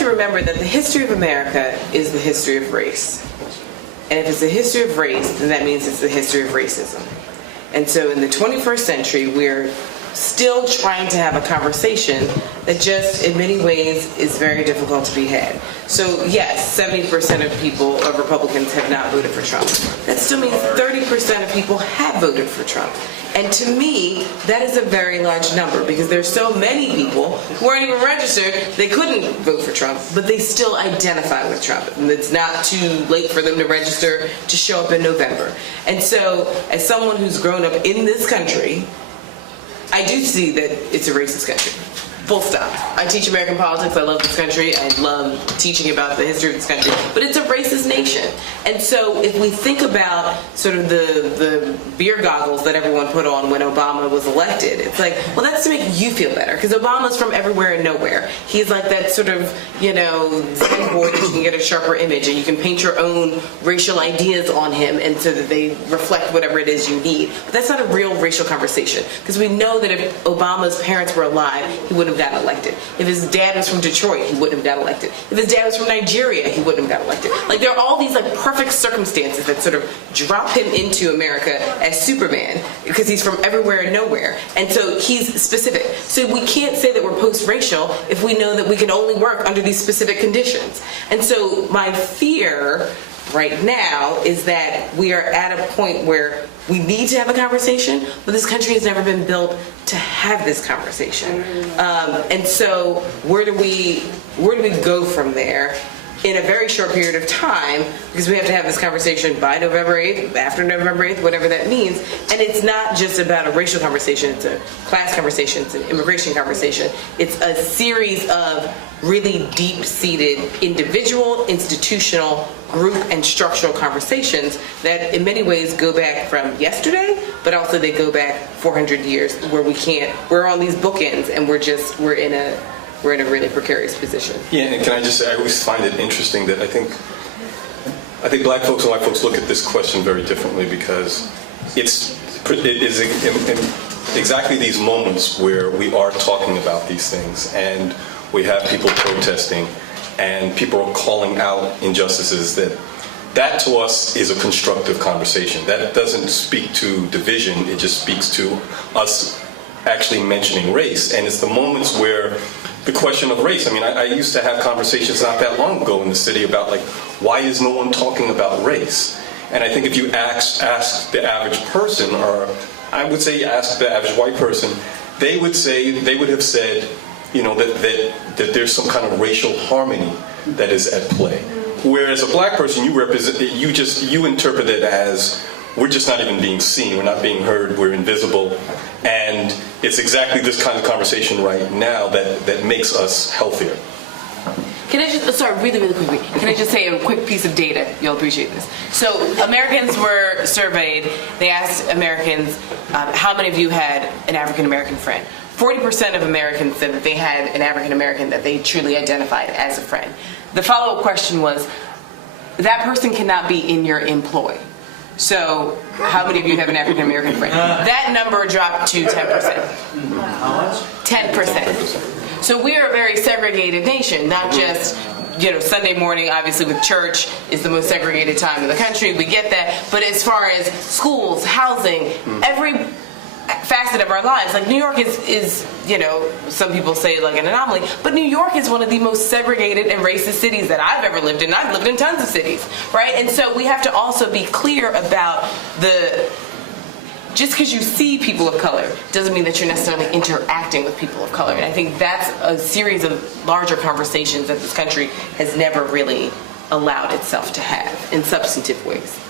to remember that the history of America is the history of race. And if it's the history of race, then that means it's the history of racism. And so in the 21st century, we're still trying to have a conversation that just, in many ways, is very difficult to be had. So yes, 70% of Republicans have not voted for Trump. That still means 30% of people have voted for Trump. And to me, that is a very large number because there's so many people who aren't even registered, they couldn't vote for Trump, but they still identify with Trump. And it's not too late for them to register to show up in November. And so, as someone who's grown up in this country, I do see that it's a racist country. Full stop. I teach American politics. I love this country. I love teaching about the history of this country. But it's a racist nation. And so if we think about sort of the beer goggles that everyone put on when Obama was elected, it's like, well, that's to make you feel better. Because Obama's from everywhere and nowhere. He's like that sort of, Zen board that you can get a sharper image and you can paint your own racial ideas on him and so that they reflect whatever it is you need. But that's not a real racial conversation. Because we know that if Obama's parents were alive, he would have gotten elected. If his dad was from Detroit, he wouldn't have got elected. If his dad was from Nigeria, he wouldn't have got elected. Like, there are all these perfect circumstances that sort of drop him into America as Superman because he's from everywhere and nowhere. And so he's specific. So we can't say that we're post-racial if we know that we can only work under these specific conditions. And so my fear right now is that we are at a point where we need to have a conversation, but this country has never been built to have this conversation. And so where do we go from there in a very short period of time, because we have to have this conversation by November 8th, after November 8th, whatever that means. And it's not just about a racial conversation, it's a class conversation, it's an immigration conversation. It's a series of really deep-seated individual, institutional, group, and structural conversations that in many ways go back from yesterday, but also they go back 400 years where we're on these bookends and we're in a really precarious position. Yeah, and can I just say, I always find it interesting that I think black folks and white folks look at this question very differently because it is in exactly these moments where we are talking about these things and we have people protesting and people are calling out injustices that to us is a constructive conversation. That doesn't speak to division, it just speaks to us actually mentioning race. And it's the moments where the question of race, I used to have conversations not that long ago in the city about why is no one talking about race? And I think if you ask the average person, or I would say ask the average white person, they would have said, that there's some kind of racial harmony that is at play. Whereas a black person, you interpret it as we're just not even being seen, we're not being heard, we're invisible. And it's exactly this kind of conversation right now that makes us healthier. Can I just, sorry, really, really quickly, can I just say a quick piece of data? You'll appreciate this. So Americans were surveyed. They asked Americans, how many of you had an African-American friend? 40% of Americans said that they had an African-American that they truly identified as a friend. The follow-up question was, that person cannot be in your employ. So how many of you have an African-American friend? That number dropped to 10%. How much? 10%. So we are a very segregated nation, not just, Sunday morning, obviously with church is the most segregated time in the country. We get that. But as far as schools, housing, every facet of our lives, New York is some people say an anomaly, but New York is one of the most segregated and racist cities that I've ever lived in. I've lived in tons of cities, right? And so we have to also be clear about just because you see people of color doesn't mean that you're necessarily interacting with people of color. And I think that's a series of larger conversations that this country has never really allowed itself to have in substantive ways.